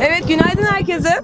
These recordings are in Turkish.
Evet günaydın herkese.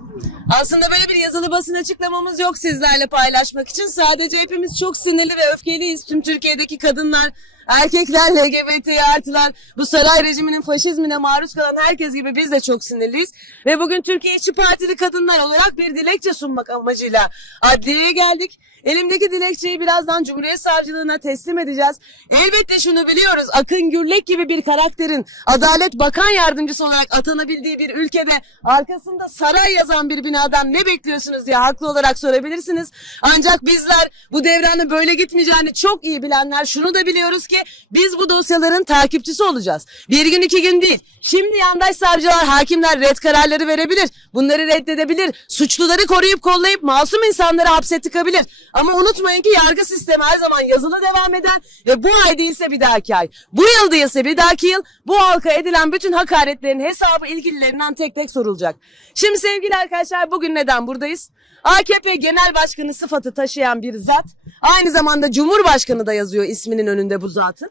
Aslında böyle bir yazılı basın açıklamamız yok sizlerle paylaşmak için. Sadece hepimiz çok sinirli ve öfkeliyiz. Tüm Türkiye'deki kadınlar, erkekler, LGBT artılar, bu saray rejiminin faşizmine maruz kalan herkes gibi biz de çok sinirliyiz. Ve bugün Türkiye İşçi Partili kadınlar olarak bir dilekçe sunmak amacıyla adliyeye geldik. Elimdeki dilekçeyi birazdan Cumhuriyet Savcılığına teslim edeceğiz. Elbette şunu biliyoruz. Akın Gürlek gibi bir karakterin Adalet Bakan Yardımcısı olarak atanabildiği bir ülkede arkasında saray yazan bir binadan ne bekliyorsunuz diye haklı olarak sorabilirsiniz. Ancak bizler bu devranın böyle gitmeyeceğini çok iyi bilenler şunu da biliyoruz ki biz bu dosyaların takipçisi olacağız. Bir gün iki gün değil. Şimdi yandaş savcılar, hakimler red kararları verebilir. Bunları reddedebilir. Suçluları koruyup kollayıp masum insanları hapse tıkabilir. Ama unutmayın ki yargı sistemi her zaman yazılı devam eden ve bu ay değilse bir dahaki ay. Bu yıl değilse bir dahaki yıl bu halka edilen bütün hakaretlerin hesabı ilgililerinden tek tek sorulacak. Şimdi sevgili arkadaşlar bugün neden buradayız? AKP Genel Başkanı sıfatı taşıyan bir zat. Aynı zamanda Cumhurbaşkanı da yazıyor isminin önünde bu zatın.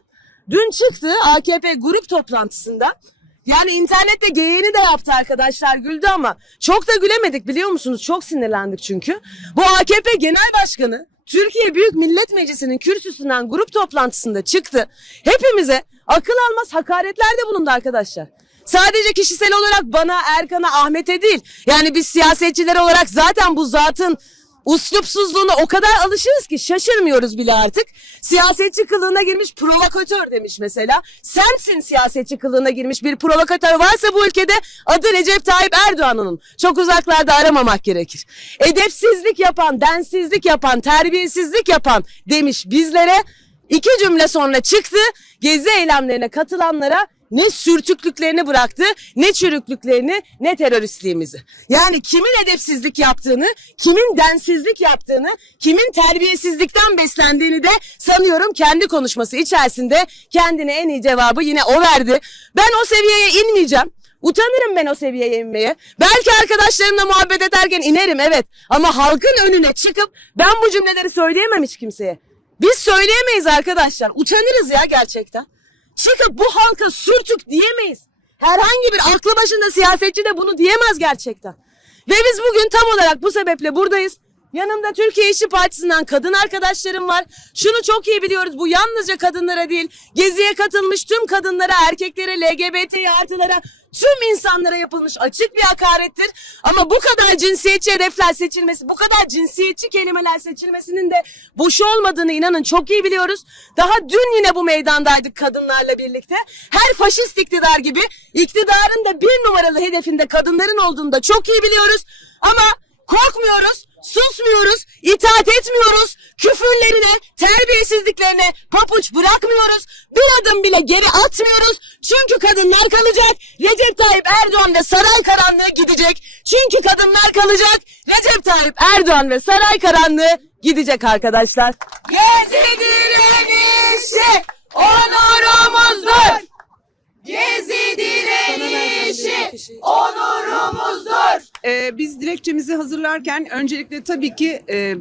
Dün çıktı AKP grup toplantısında. Yani internette geyiğini de yaptı arkadaşlar güldü ama çok da gülemedik biliyor musunuz? Çok sinirlendik çünkü. Bu AKP Genel Başkanı Türkiye Büyük Millet Meclisi'nin kürsüsünden grup toplantısında çıktı. Hepimize akıl almaz hakaretlerde bulundu arkadaşlar. Sadece kişisel olarak bana, Erkan'a, Ahmet'e değil. Yani biz siyasetçiler olarak zaten bu zatın uslupsuzluğuna o kadar alışırız ki şaşırmıyoruz bile artık. Siyasetçi kılığına girmiş provokatör demiş mesela. Sensin siyasetçi kılığına girmiş bir provokatör varsa bu ülkede adı Recep Tayyip Erdoğan'ın. Çok uzaklarda aramamak gerekir. Edepsizlik yapan, densizlik yapan, terbiyesizlik yapan demiş bizlere. İki cümle sonra çıktı. Gezi eylemlerine katılanlara ne sürtüklüklerini bıraktı, ne çürüklüklerini, ne teröristliğimizi. Yani kimin edepsizlik yaptığını, kimin densizlik yaptığını, kimin terbiyesizlikten beslendiğini de sanıyorum kendi konuşması içerisinde kendine en iyi cevabı yine o verdi. Ben o seviyeye inmeyeceğim. Utanırım ben o seviyeye inmeye. Belki arkadaşlarımla muhabbet ederken inerim evet. Ama halkın önüne çıkıp ben bu cümleleri söyleyemem hiç kimseye. Biz söyleyemeyiz arkadaşlar. Utanırız ya gerçekten. Çıkıp bu halka sürtük diyemeyiz. Herhangi bir aklı başında siyasetçi de bunu diyemez gerçekten. Ve biz bugün tam olarak bu sebeple buradayız. Yanımda Türkiye İşçi Partisi'nden kadın arkadaşlarım var. Şunu çok iyi biliyoruz bu yalnızca kadınlara değil, geziye katılmış tüm kadınlara, erkeklere, LGBT artılara, tüm insanlara yapılmış açık bir hakarettir. Ama bu kadar cinsiyetçi hedefler seçilmesi, bu kadar cinsiyetçi kelimeler seçilmesinin de boşu olmadığını inanın çok iyi biliyoruz. Daha dün yine bu meydandaydık kadınlarla birlikte. Her faşist iktidar gibi iktidarın da bir numaralı hedefinde kadınların olduğunu da çok iyi biliyoruz. Ama korkmuyoruz, susmuyoruz, itaat etmiyoruz, küfürlerine, terbiyesizliklerine papuç bırakmıyoruz, bir adım bile geri atmıyoruz. Çünkü kadınlar kalacak, Recep Tayyip Erdoğan ve saray karanlığı gidecek. Çünkü kadınlar kalacak, Recep Tayyip Erdoğan ve saray karanlığı gidecek arkadaşlar. Gezi direnişi onurumuzdur. Gezi direnişi onurumuzdur. Ee, biz dilekçemizi hazırlarken öncelikle tabii ki e,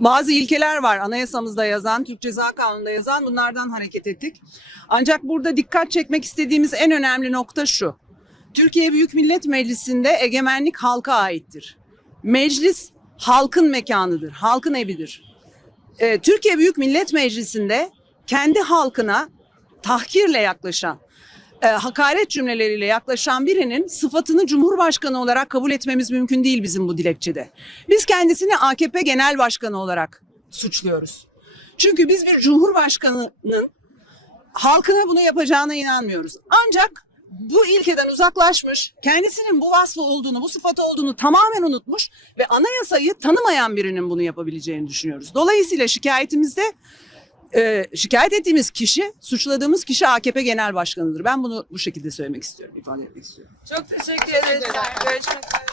bazı ilkeler var anayasamızda yazan, Türk Ceza Kanunu'nda yazan bunlardan hareket ettik. Ancak burada dikkat çekmek istediğimiz en önemli nokta şu. Türkiye Büyük Millet Meclisi'nde egemenlik halka aittir. Meclis halkın mekanıdır, halkın evidir. Ee, Türkiye Büyük Millet Meclisi'nde kendi halkına tahkirle yaklaşan, e, hakaret cümleleriyle yaklaşan birinin sıfatını Cumhurbaşkanı olarak kabul etmemiz mümkün değil bizim bu dilekçede. Biz kendisini AKP Genel Başkanı olarak suçluyoruz. Çünkü biz bir Cumhurbaşkanının halkına bunu yapacağına inanmıyoruz. Ancak bu ilkeden uzaklaşmış, kendisinin bu vasfı olduğunu, bu sıfatı olduğunu tamamen unutmuş ve anayasayı tanımayan birinin bunu yapabileceğini düşünüyoruz. Dolayısıyla şikayetimizde e, şikayet ettiğimiz kişi, suçladığımız kişi AKP Genel Başkanı'dır. Ben bunu bu şekilde söylemek istiyorum, ifade etmek istiyorum. Çok teşekkür ederiz. Görüşmek üzere.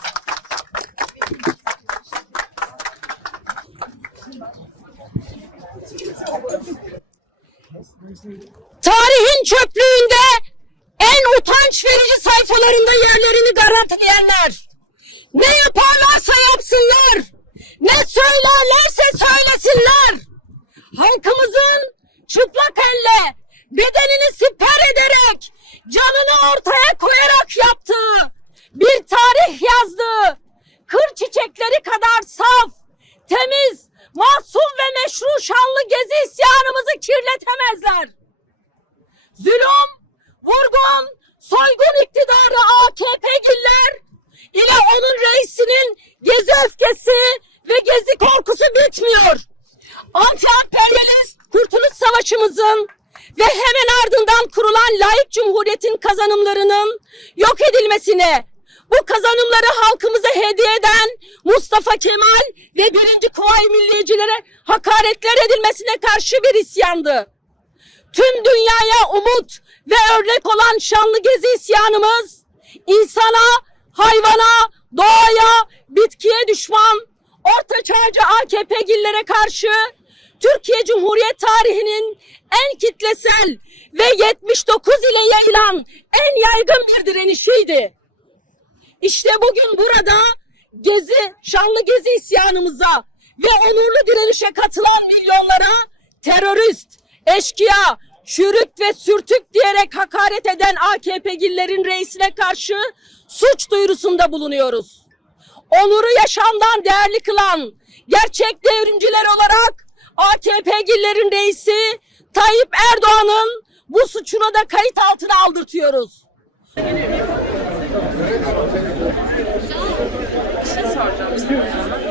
tarihin çöplüğünde en utanç verici sayfalarında yerlerini garantileyenler. Ne yaparlarsa yapsınlar, ne söylesinler halkımızın çıplak elle bedenini siper ederek, canını ortaya koyarak yaptığı bir tarih yazdığı kır çiçekleri kadar saf, temiz, masum ve meşru şanlı gezi isyanımızı kirletemezler. Zulüm, vurgun, soygun iktidarı AKP'liler ile onun reisinin gezi öfkesi ve gezi korkusu bitmiyor. Anti-emperyalist Kurtuluş Savaşımızın ve hemen ardından kurulan layık cumhuriyetin kazanımlarının yok edilmesine, bu kazanımları halkımıza hediye eden Mustafa Kemal ve birinci Kuvayi Milliyecilere hakaretler edilmesine karşı bir isyandı. Tüm dünyaya umut ve örnek olan şanlı gezi isyanımız insana, hayvana, doğaya, bitkiye düşman, orta çağcı AKP'gillere karşı Türkiye Cumhuriyet tarihinin en kitlesel ve 79 ile yayılan en yaygın bir direnişiydi. İşte bugün burada gezi, şanlı gezi isyanımıza ve onurlu direnişe katılan milyonlara terörist, eşkıya, çürük ve sürtük diyerek hakaret eden AKP'gillerin reisine karşı suç duyurusunda bulunuyoruz. Onuru yaşamdan değerli kılan gerçek devrimciler olarak AKP'gillerin reisi Tayyip Erdoğan'ın bu suçuna da kayıt altına aldırtıyoruz. Bir şey soracağım.